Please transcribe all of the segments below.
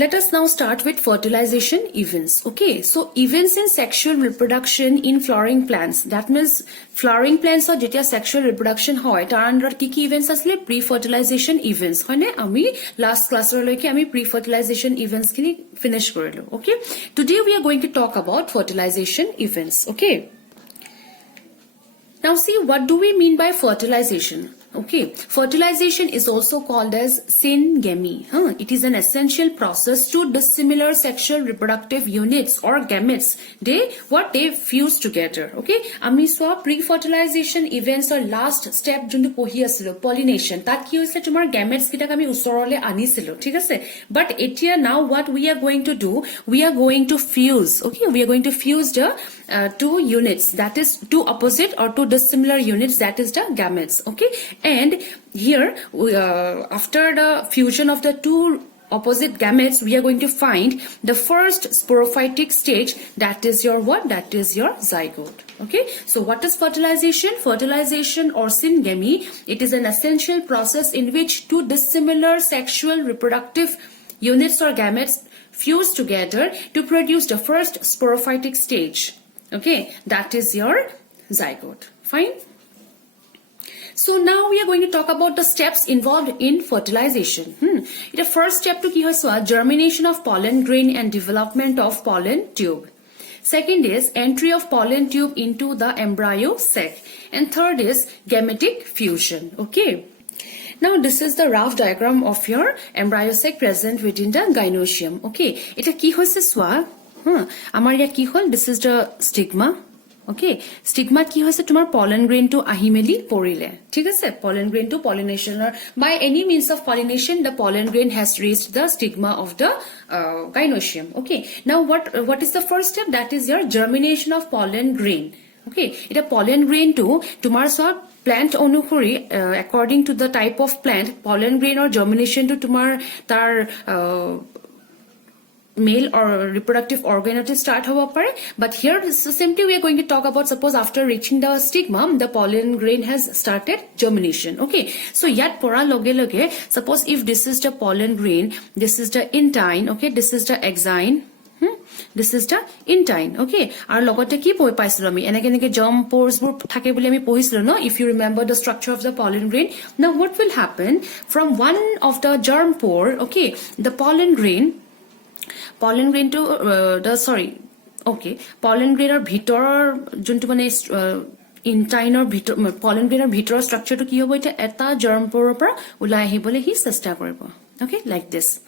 Let us now start with fertilization events. Okay, so events in sexual reproduction in flowering plants. That means flowering plants or jetia sexual reproduction hoy tar under kiki events asle pre-fertilization events. Hoine ami last class loike ami pre-fertilization events kini finish korilo. Okay, today we are going to talk about fertilization events. Okay, now see, what do we mean by fertilization? Okay, fertilization is also called as syngamy. It is an essential process to dissimilar sexual reproductive units or gametes. They fuse together. Okay, ami swa pre-fertilization events or last step juntu pohi asilo pollination. Tat ki hoise tumar gametes kita ami usorole anisilo. Thik ase? But etia now what we are going to do? We are going to fuse. Okay, we are going to fuse the two units, that is two opposite or two dissimilar units, that is the gametes. Okay, and here after the fusion of the two opposite gametes, we are going to find the first sporophytic stage, that is your what? That is your zygote. Okay, so what is fertilization? Fertilization or syngamy, it is an essential process in which two dissimilar sexual reproductive units or gametes fuse together to produce the first sporophytic stage. Okay, that is your zygote. Fine. So now we are going to talk about the steps involved in fertilization. The first step to ki hoy germination of pollen grain and development of pollen tube. Second is entry of pollen tube into the embryo sac. And third is gametic fusion. Okay. Now this is the rough diagram of your embryo sac present within the gynoecium. Okay, eta ki hoise swa amar ya ki hol, this is the stigma. Okay, stigma ki hoise tumar pollen grain to ahimeli porile. Thik ase, pollen grain to pollination, or by any means of pollination the pollen grain has reached the stigma of the gynoecium. Okay, now what is the first step? That is your germination of pollen grain. Okay, এটা pollen grain to tumar swa plant অনুসৰি according to the type of plant, pollen grain or germination to tumar tar male or reproductive organ to start hobo pare. But here so simply we are going to talk about, suppose after reaching the stigma the pollen grain has started germination. Okay, so yat pora loge loge, suppose if this is the pollen grain, this is the intine, okay, this is the exine, this is the intine. Okay, our logote ki poi paisilo ami enake germ pores bur thake bole ami pohisilo no, if you remember the structure of the pollen grain. Now what will happen from one of the germ pore? Okay, the pollen grain to pollen grain or bhitor juntu mane intine or bhitor pollen grain or bhitor structure to ki hobo eta eta germ pore pora ulai ahibole hi chesta koribo. Okay, like this.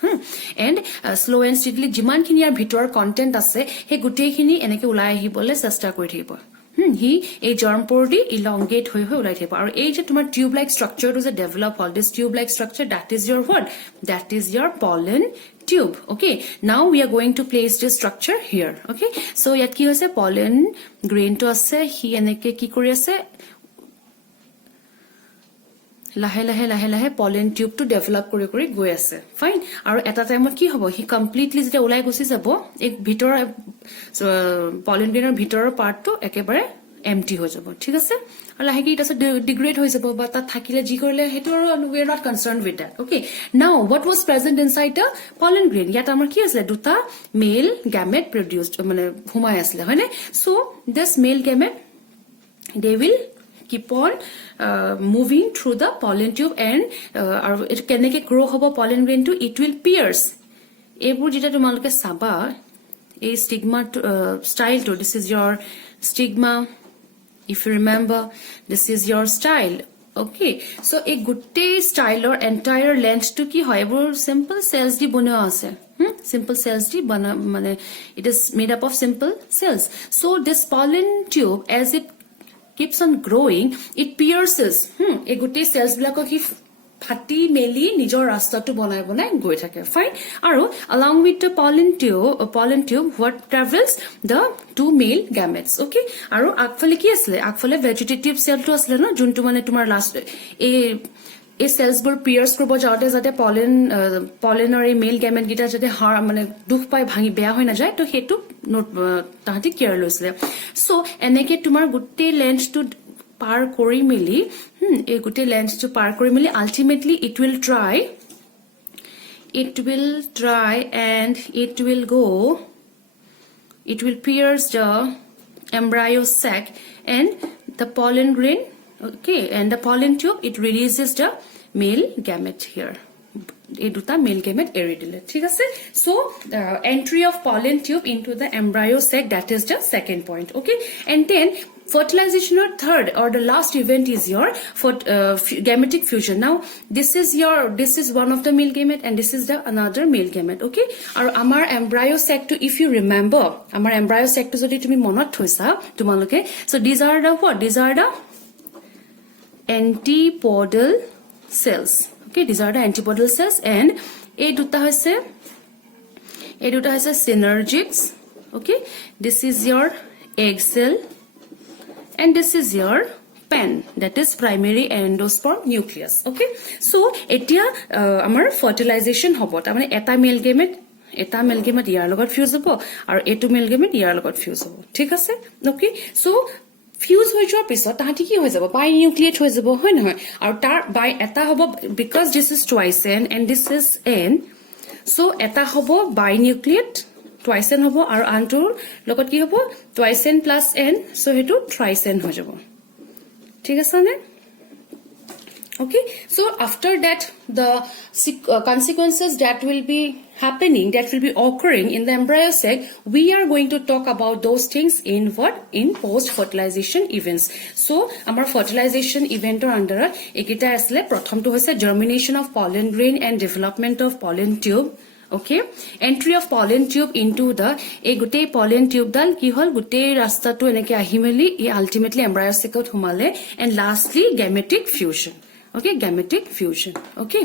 And slow and steadily jiman khini ar bhitor content ase he gutei khini enake ulai ahibole chesta kori thibo. He a germ pore di elongate hoi ulai thibo. Aru ei je tumar tube like structure to develop all this tube like structure, that is your what? That is your pollen tube. Okay, now we are going to place this structure here. Okay, so yat ki hoise pollen grain to ase hi enake ki kori ase lahe pollen tube to develop kori goi ase. Fine. Aru eta time ki hobo hi completely jeta ulai gosi jabo ek bhitor pollen grain or bhitor part to ekebare empty ho jabo. Thik ase, aru lahe ki eta degrade ho jabo ba ta thakile ji korile hetu we are not concerned with that. Okay, now what was present inside the pollen grain? Yat amar ki asle duta male gamete produced mane humai asle hoine. So this male gamete, they will keep on moving through the pollen tube and it can grow hobo pollen grain to, it will pierce ebur jeta tomaloke saba a stigma style to, this is your stigma, if you remember, this is your style. Okay, so a gutte style or entire length to ki hoy ebur simple cells di bone ase. Simple cells di bana mane, it is made up of simple cells. So this pollen tube, as it keeps on growing, it pierces a gute cells bilako ki phati meli nijor rasta to bonai goi thake. Fine. Aru along with the pollen tube what travels? The two male gametes. Okay, aru akfale ki asle, akfale vegetative cell to asle no, juntu mane tumar last এই সেলসবোৰ পিয়াৰ্স কৰিব যাওঁতে যাতে পলেনৰ এই mail gamete গিটা যাতে মানে দুখ পাই ভাঙি বেয়া হৈ না যায়, তো হেতু তাহাঁতি কেয়াৰ লৈছিলে. সো এনেকে তোমাৰ গোটেই লেন্থটো পাৰ কৰি মিলি এই গোটেই লেন্থটো পাৰ কৰি মিলি ultimately it will try it will try and it will go, it will pierce the embryo sac and the pollen grain, okay, and the pollen tube, it releases the male gamete here. এই দুটা mail gamete এৰি দিলে ঠিক আছে so entry of pollen tube into the embryo sac, that is the second point. Okay, and then fertilization or third or the last event is your gametic fusion. Now this is one of the male gamete and this is the another male gamete. Okay, আৰু আমাৰ embryo sac to, if you remember আমাৰ embryo sac to যদি তুমি মনত থৈছা তোমালোকে, so these are the what, these are the antipodal cells. Okay, these are the antipodal cells and এই দুটা হৈছে synergics. Okay, this is your egg cell and this is your pen, that is primary endosperm nucleus. Okay, so etia amar fertilization hobo tamane eta male gamete ইয়াৰ লগত fuse হ'ব আৰু এটো mail gamete ইয়াৰ লগত fuse হ'ব ঠিক আছে okay so fuse হৈ যোৱাৰ পিছত তাহাঁতি কি হৈ যাব বাই নিউক্লিয়েট হৈ যাব হয় নহয় আৰু তাৰ বাই এটা হ'ব because this is twice N and this is an so এটা হ'ব বাই নিউক্লিয়েট টুৱাইস এন হ'ব আৰু আনটোৰ লগত কি হ'ব twice N plus N so হেতু ট্ৰাইস এন হৈ যাব ঠিক আছে নে okay so after that the consequences that will be happening, that will be occurring in the embryo sac, we are going to talk about those things in what, in post fertilization events. So our fertilization event or under ekita asle prothom to hoise germination of pollen grain and development of pollen tube. Okay, entry of pollen tube into the a gutei pollen tube dal ki hol gutei rasta to eneke ahimeli e ultimately embryo sac humale and lastly gametic fusion. Okay, gametic fusion. Okay.